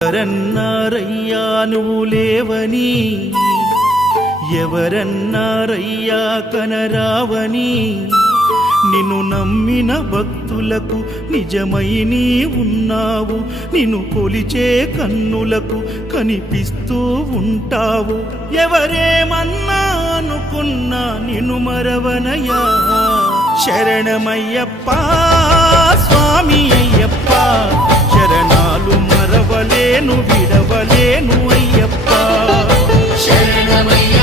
ఎవరన్నారయ్యా నువ్వు లేవని, ఎవరన్నారయ్యా కనరావని, నిన్ను నమ్మిన భక్తులకు నిజమై నీ ఉన్నావు, నిన్ను కొలిచే కన్నులకు కనిపిస్తూ ఉంటావు. ఎవరేమన్నా అనుకున్నా నిన్ను మరవనయ్యా. శరణమయ్యప్ప స్వామి అయ్యప్ప, శరణాలు మరవలేను విడవలేను అయ్యప్ప. శరణమయ్యప్ప